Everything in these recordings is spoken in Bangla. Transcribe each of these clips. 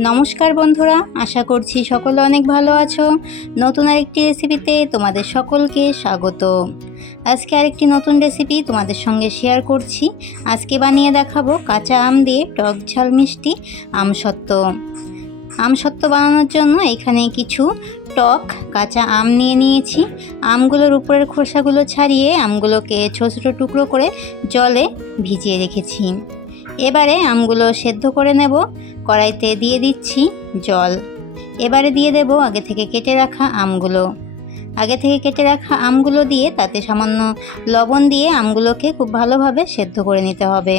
নমস্কার বন্ধুরা, আশা করছি সকলে অনেক ভালো আছো। নতুন আরেকটি রেসিপিতে তোমাদের সকলকে স্বাগত। আজকে আরেকটি নতুন রেসিপি তোমাদের সঙ্গে শেয়ার করছি। আজকে বানিয়ে দেখাবো কাঁচা আম দিয়ে টক ঝাল মিষ্টি আমসত্ত্ব। আমসত্ত্ব বানানোর জন্য এখানে কিছু টক কাঁচা আম নিয়ে নিয়েছি। আমগুলোর উপরের খোসাগুলো ছাড়িয়ে আমগুলোকে ছোটো ছোটো টুকরো করে জলে ভিজিয়ে রেখেছি। এবারে আমগুলো সেদ্ধ করে নেব। কড়াইতে দিয়ে দিচ্ছি জল। এবারে দিয়ে দেব আগে থেকে কেটে রাখা আমগুলো দিয়ে তাতে সামান্য লবণ দিয়ে আমগুলোকে খুব ভালোভাবে সেদ্ধ করে নিতে হবে।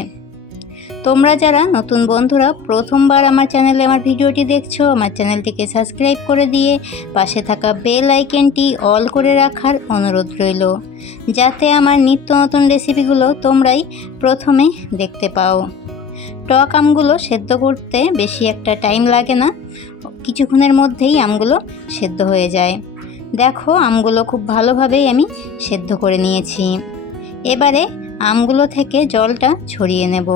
তোমরা যারা নতুন বন্ধুরা প্রথমবার আমার চ্যানেলে আমার ভিডিওটি দেখছো, আমার চ্যানেলটিকে সাবস্ক্রাইব করে দিয়ে পাশে থাকা বেল আইকনটি অল করে রাখার অনুরোধ রইল, যাতে আমার নিত্য নতুন রেসিপিগুলো তোমরাই প্রথমে দেখতে পাও। টক আমগুলো সেদ্ধ করতে বেশি একটা টাইম লাগে না, কিছুক্ষণের মধ্যেই আমগুলো সেদ্ধ হয়ে যায়। দেখো, আমগুলো খুব ভালোভাবেই আমি সেদ্ধ করে নিয়েছি। এবারে আমগুলো থেকে জলটা ছড়িয়ে নেব।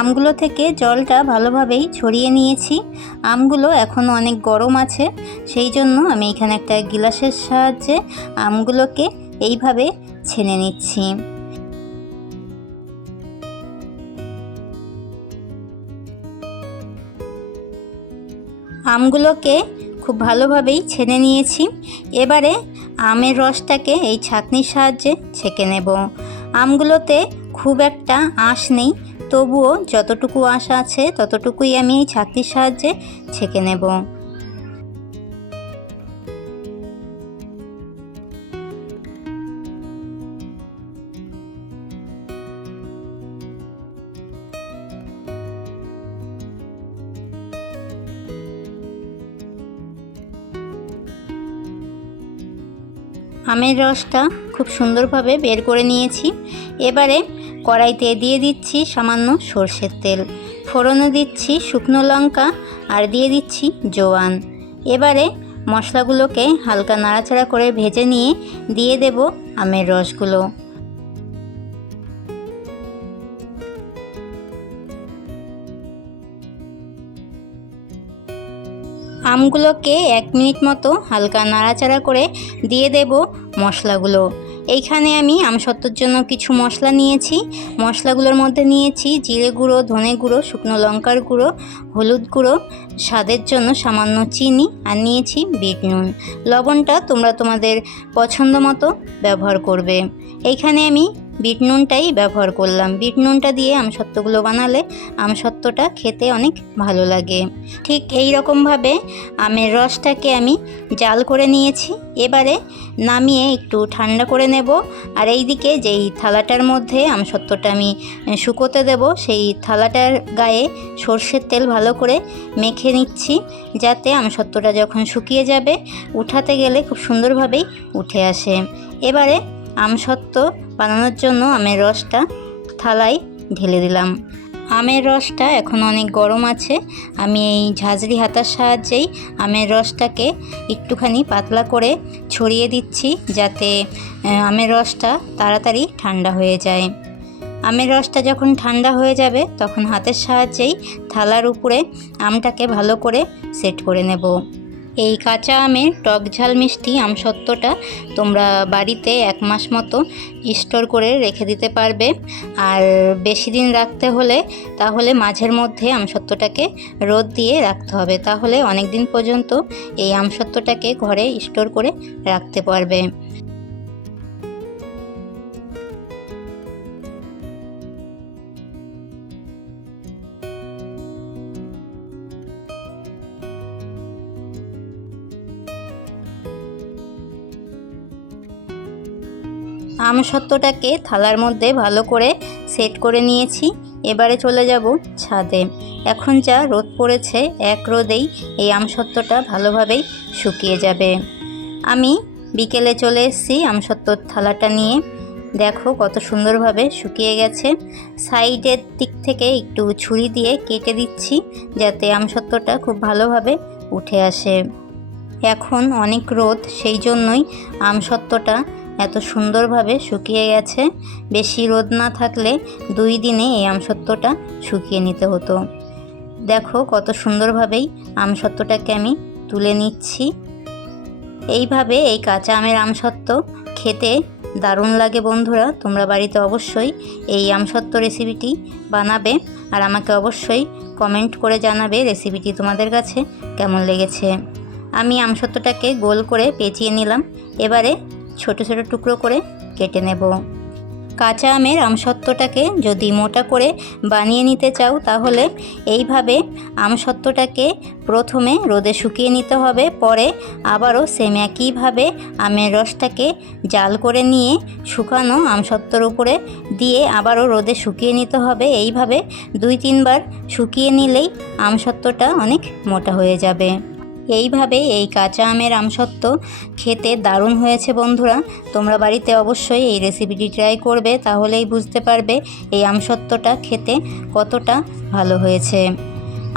আমগুলো থেকে জলটা ভালোভাবেই ছড়িয়ে নিয়েছি। আমগুলো এখনও অনেক গরম আছে, সেই জন্য আমি এখানে একটা গিলাসের সাহায্যে আমগুলোকে এইভাবে ছেনে নিচ্ছি। আমগুলোকে খুব ভালোভাবেই ছেনে নিয়েছি। এবারে আমের রসটাকে এই ছাঁকনির সাহায্যে ছেঁকে নেব। আমগুলোতে খুব একটা আঁশ নেই, তবুও যতটুকু আঁশ আছে ততটুকুই আমি এই ছাঁকনির সাহায্যে ছেঁকে নেব। আমের রসটা খুব সুন্দরভাবে বের করে নিয়েছি। এবারে কড়াইতে দিয়ে দিচ্ছি সামান্য সর্ষের তেল, ফোড়নে দিচ্ছি শুকনো লঙ্কা আর দিয়ে দিচ্ছি জোয়ান। এবারে মশলাগুলোকে হালকা নাড়াচাড়া করে ভেজে নিয়ে দিয়ে দেব আমের রসগুলো। আমগুলোকে 1 মিনিট মতো হালকা নাড়াচাড়া করে দিয়ে দেব মশলাগুলো। এইখানে আমি আমসত্ত্বর জন্য কিছু মশলা নিয়েছি। মশলাগুলোর মধ্যে নিয়েছি জিরে গুঁড়ো, ধনে গুঁড়ো, শুকনো লঙ্কার গুঁড়ো, হলুদ গুঁড়ো, স্বাদের জন্য সামান্য চিনি আর নিয়েছি বিট নুন। লবণটা তোমরা তোমাদের পছন্দ মতো ব্যবহার করবে। এইখানে আমি বিট নুনটাই ব্যবহার করলাম। বিট নুনটা দিয়ে আমসত্ত্বগুলো বানালে আমসত্ত্বটা খেতে অনেক ভালো লাগে। ঠিক এই রকমভাবে আমের রসটাকে আমি জাল করে নিয়েছি। এবারে নামিয়ে একটু ঠান্ডা করে নেব। আর এই দিকে যেই থালাটার মধ্যে আমসত্ত্বটা আমি শুকোতে দেব, সেই থালাটার গায়ে সর্ষের তেল ভালো করে মেখে নিচ্ছি, যাতে আমসত্ত্বটা যখন শুকিয়ে যাবে উঠাতে গেলে খুব সুন্দরভাবেই উঠে আসে। এবারে আমসত্ত্ব বানানোর জন্য আমের রসটা থালায় ঢেলে দিলাম। আমের রসটা এখন অনেক গরম আছে। আমি এই ঝাঁঝরি হাতার সাহায্যেই আমের রসটাকে একটুখানি পাতলা করে ছড়িয়ে দিচ্ছি, যাতে আমের রসটা তাড়াতাড়ি ঠান্ডা হয়ে যায়। আমের রসটা যখন ঠান্ডা হয়ে যাবে তখন হাতের সাহায্যেই থালার উপরে আমটাকে ভালো করে সেট করে নেব। এই কাঁচা আমের টক ঝাল মিষ্টি আমসত্ত্বটা তোমরা বাড়িতে 1 মাস মতো স্টোর করে রেখে দিতে পারবে। আর বেশি দিন রাখতে হলে তাহলে মাঝের মধ্যে আমসত্ত্বটাকে রোদ দিয়ে রাখতে হবে, তাহলে অনেক দিন পর্যন্ত এই আমসত্ত্বটাকে ঘরে স্টোর করে রাখতে পারবে। আমসত্ত্বটাকে থালার মধ্যে ভালো করে সেট করে নিয়েছি। এবারে চলে যাব ছাদে। এখন যা রোদ পড়েছে, এক রোদেই এই আমসত্ত্বটা ভালোভাবেই শুকিয়ে যাবে। আমি বিকেলে চলে এসেছি আমসত্ত্বর থালাটা নিয়ে। দেখো কত সুন্দরভাবে শুকিয়ে গেছে। সাইডের দিক থেকে একটু ছুরি দিয়ে কেটে দিচ্ছি, যাতে আমসত্ত্বটা খুব ভালোভাবে উঠে আসে। এখন অনেক রোদ, সেই জন্যই আমসত্ত্বটা এত সুন্দরভাবে শুকিয়ে গেছে। বেশি রোদ না থাকলে 2 দিনে এই আমসত্ত্বটা শুকিয়ে নিতে হতো। দেখো কত সুন্দরভাবেই আমসত্ত্বটাকে আমি তুলে নিচ্ছি। এইভাবে এই কাঁচা আমের আমসত্ত্ব খেতে দারুণ লাগে বন্ধুরা। তোমরা বাড়িতে অবশ্যই এই আমসত্ত্ব রেসিপিটি বানাবে আর আমাকে অবশ্যই কমেন্ট করে জানাবে রেসিপিটি তোমাদের কাছে কেমন লেগেছে। আমি আমসত্ত্বটাকে গোল করে পেঁচিয়ে নিলাম। এবারে ছোট ছোট টুকরো করে কেটে নেব। কাঁচা আমের আমসত্ত্বটাকে যদি মোটা করে বানিয়ে নিতে চাও তাহলে এইভাবে আমসত্ত্বটাকে প্রথমে রোদে শুকিয়ে নিতে হবে, পরে আবারও সেম একইভাবে আমের রসটাকে জাল করে নিয়ে শুকানো আমসত্ত্বর উপরে দিয়ে আবারও রোদে শুকিয়ে নিতে হবে। এইভাবে 2-3 বার শুকিয়ে নিলেই আমসত্ত্বটা অনেক মোটা হয়ে যাবে। এইভাবে এই কাঁচা আমের আমসত্ত্ব খেতে দারুণ হয়েছে বন্ধুরা। তোমরা বাড়িতে অবশ্যই এই রেসিপিটি ট্রাই করবে, তাহলেই বুঝতে পারবে এই আমসত্ত্বটা খেতে কতটা ভালো হয়েছে।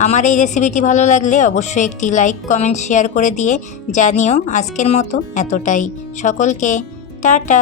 আমার এই রেসিপিটি ভালো লাগলে অবশ্যই একটি লাইক, কমেন্ট, শেয়ার করে দিয়ে জানিও। আজকের মতো এতটাই। সকলকে টাটা।